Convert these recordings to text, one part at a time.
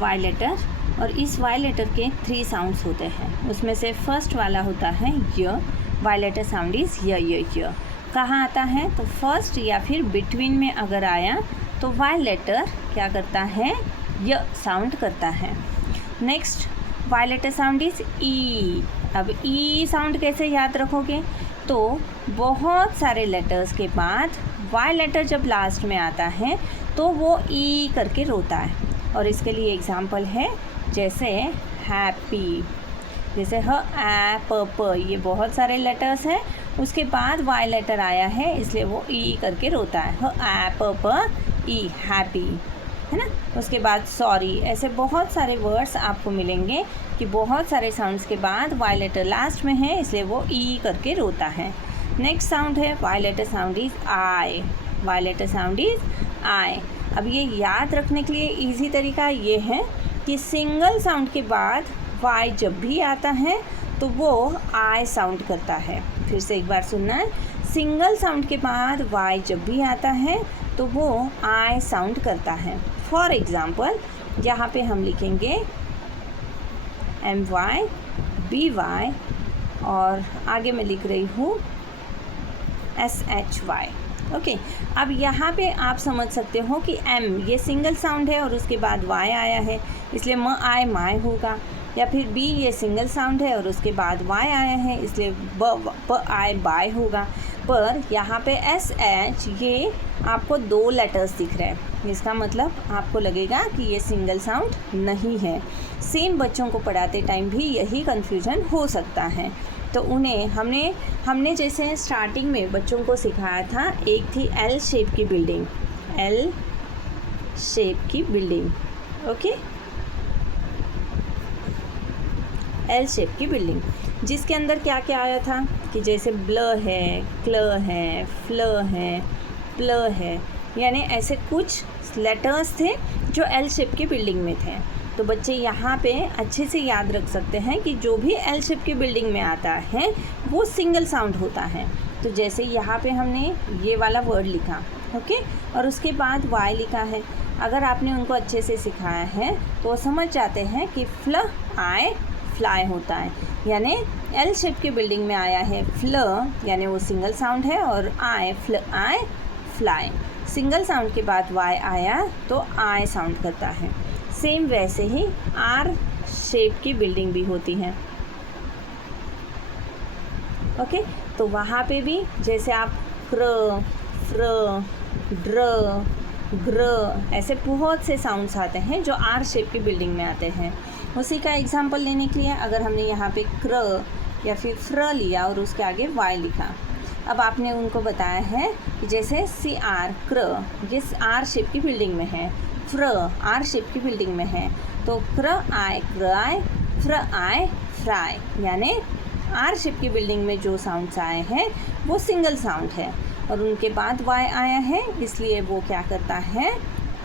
Y letter, और इस Y letter के 3 साउंड्स होते हैं। उसमें से फर्स्ट वाला होता है य। वाई लेटर साउंड इज य। कहाँ आता है? तो फर्स्ट या फिर बिटवीन में अगर आया तो वाई लेटर क्या करता है? य साउंड करता है। Next Y letter sound is E. अब ई साउंड कैसे याद रखोगे? तो बहुत सारे लेटर्स के बाद वाई लेटर जब लास्ट में आता है तो वो ई करके रोता है। और इसके लिए एग्जांपल है जैसे हैप्पी, जैसे ह ए प प, ये बहुत सारे लेटर्स हैं, उसके बाद वाई लेटर आया है इसलिए वो ई करके रोता है। ह ए प प ई, हैप्पी, है ना। उसके बाद सॉरी, ऐसे बहुत सारे वर्ड्स आपको मिलेंगे कि बहुत सारे साउंड्स के बाद वाई लेटर लास्ट में है इसलिए वो ई करके रोता है। नेक्स्ट साउंड है Y letter sound is I. Y letter sound is I. अब ये याद रखने के लिए इजी तरीका ये है कि सिंगल साउंड के बाद वाई जब भी आता है तो वो आई साउंड करता है। फिर से एक बार सुनना है, सिंगल साउंड के बाद वाई जब भी आता है तो वो आई साउंड करता है। फॉर एग्ज़ाम्पल यहाँ पे हम लिखेंगे MY BY और आगे मैं लिख रही हूँ SHY। ओके, अब यहाँ पे आप समझ सकते हो कि M ये सिंगल साउंड है और उसके बाद Y आया है इसलिए म आई माय होगा, या फिर B ये सिंगल साउंड है और उसके बाद Y आया है इसलिए ब आई बाय होगा। पर यहाँ पे SH ये आपको 2 लेटर्स दिख रहे हैं, इसका मतलब आपको लगेगा कि ये सिंगल साउंड नहीं है। सेम बच्चों को पढ़ाते टाइम भी यही कन्फ्यूजन हो सकता है। तो उन्हें हमने जैसे स्टार्टिंग में बच्चों को सिखाया था, एक थी L शेप की बिल्डिंग, L शेप की बिल्डिंग, ओके, L शेप की बिल्डिंग, जिसके अंदर क्या क्या आया था कि जैसे ब्ल है, क्ल है, फ्ल है, प्ल है, यानी ऐसे कुछ लेटर्स थे जो L शेप की बिल्डिंग में थे। तो बच्चे यहाँ पे अच्छे से याद रख सकते हैं कि जो भी L शेप की बिल्डिंग में आता है वो सिंगल साउंड होता है। तो जैसे यहाँ पे हमने ये वाला वर्ड लिखा, ओके, और उसके बाद Y लिखा है। अगर आपने उनको अच्छे से सिखाया है तो वो समझ जाते हैं कि फ्ल आई फ्लाई होता है, यानी L शेप की बिल्डिंग में आया है फ्ल, यानी वो सिंगल साउंड है, और आई फ्ल आई फ्लाई, सिंगल साउंड के बाद Y आया तो आई साउंड करता है। सेम वैसे ही R शेप की बिल्डिंग भी होती है, ओके। तो वहाँ पे भी जैसे आप क्र, फ्र, ड्र, ग्र, ऐसे बहुत से साउंड्स आते हैं जो R शेप की बिल्डिंग में आते हैं। उसी का एग्जांपल लेने के लिए अगर हमने यहाँ पे क्र या फिर फ्र लिया और उसके आगे Y लिखा, अब आपने उनको बताया है कि जैसे CR क्र, ये R शेप की बिल्डिंग में है, फ्र R शेप की बिल्डिंग में है, तो क्र आई, फ्र आई फ्राई, यानी R शेप की बिल्डिंग में जो साउंड्स आए हैं वो सिंगल साउंड है और उनके बाद Y आया है इसलिए वो क्या करता है?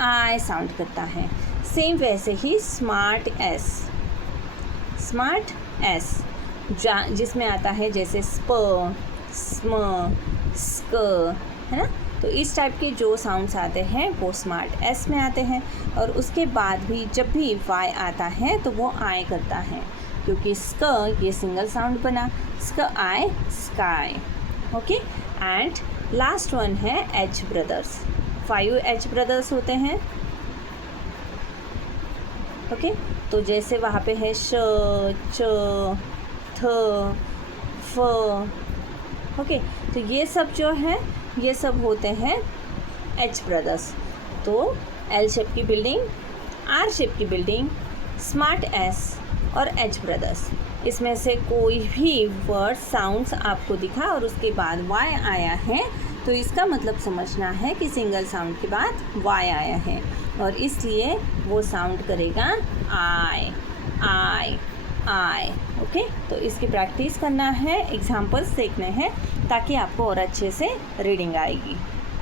आई साउंड करता है। सेम वैसे ही स्मार्ट S जिसमें आता है जैसे स्प, स्म, स्क, है ना। तो इस टाइप के जो साउंड्स आते हैं वो स्मार्ट S में आते हैं, और उसके बाद भी जब भी Y आता है तो वो आई करता है, क्योंकि स्क ये सिंगल साउंड बना, स्क I sky, okay. And last one है H ब्रदर्स, 5 H ब्रदर्स होते हैं, ओके। तो जैसे वहाँ पे है श, च, थ, फ, ओके। तो ये सब जो है ये सब होते हैं H ब्रदर्स। तो L शेप की बिल्डिंग, R शेप की बिल्डिंग, स्मार्ट S और H ब्रदर्स, इसमें से कोई भी वर्ड साउंड्स आपको दिखा और उसके बाद Y आया है तो इसका मतलब समझना है कि सिंगल साउंड के बाद Y आया है और इसलिए वो साउंड करेगा आई, आई, आई, ओके। तो इसकी प्रैक्टिस करना है, एग्जाम्पल्स देखने हैं ताकि आपको और अच्छे से रीडिंग आएगी।